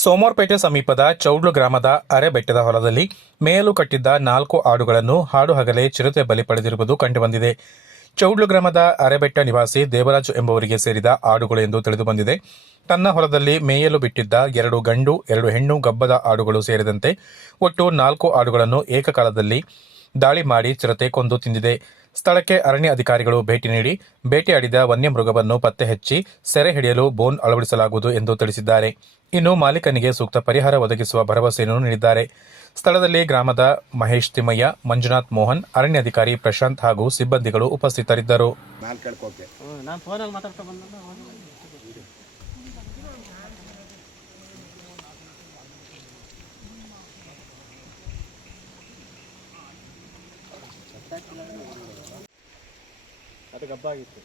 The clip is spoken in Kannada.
ಸೋಮವಾರಪೇಟೆ ಸಮೀಪದ ಚೌಡ್ಲು ಗ್ರಾಮದ ಅರೆಬೆಟ್ಟದ ಹೊಲದಲ್ಲಿ ಮೇಯಲು ಕಟ್ಟಿದ್ದ 4 ಆಡುಗಳನ್ನು ಹಾಡು ಹಗಲೇ ಚಿರತೆ ಬಲಿ ಪಡೆದಿರುವುದು ಕಂಡುಬಂದಿದೆ. ಚೌಡ್ಲು ಗ್ರಾಮದ ಅರೆಬೆಟ್ಟ ನಿವಾಸಿ ದೇವರಾಜು ಎಂಬುವರಿಗೆ ಸೇರಿದ ಆಡುಗಳು ಎಂದು ತಿಳಿದುಬಂದಿದೆ. ತನ್ನ ಹೊಲದಲ್ಲಿ ಮೇಯಲು ಬಿಟ್ಟಿದ್ದ 2 ಗಂಡು 2 ಹೆಣ್ಣು ಗಬ್ಬದ ಆಡುಗಳು ಸೇರಿದಂತೆ ಒಟ್ಟು 4 ಆಡುಗಳನ್ನು ಏಕಕಾಲದಲ್ಲಿ ದಾಳಿ ಮಾಡಿ ಚಿರತೆ ಕೊಂದು ತಿಂದಿದೆ. ಸ್ಥಳಕ್ಕೆ ಅರಣ್ಯ ಅಧಿಕಾರಿಗಳು ಭೇಟಿ ನೀಡಿ ಬೇಟೆಯಾಡಿದ ವನ್ಯಮೃಗವನ್ನು ಪತ್ತೆ ಹಚ್ಚಿ ಸೆರೆ ಹಿಡಿಯಲು ಬೋನ್ ಅಳವಡಿಸಲಾಗುವುದು ಎಂದು ತಿಳಿಸಿದ್ದಾರೆ. ಇನ್ನು ಮಾಲೀಕನಿಗೆ ಸೂಕ್ತ ಪರಿಹಾರ ಒದಗಿಸುವ ಭರವಸೆಯನ್ನು ನೀಡಿದ್ದಾರೆ. ಸ್ಥಳದಲ್ಲಿ ಗ್ರಾಮದ ಮಹೇಶ್ ತಿಮ್ಮಯ್ಯ, ಮಂಜುನಾಥ್ ಮೋಹನ್, ಅರಣ್ಯಾಧಿಕಾರಿ ಪ್ರಶಾಂತ್ ಹಾಗೂ ಸಿಬ್ಬಂದಿಗಳು ಉಪಸ್ಥಿತರಿದ್ದರು. ಅದು ಗಬ್ಬ ಆಗಿತ್ತು.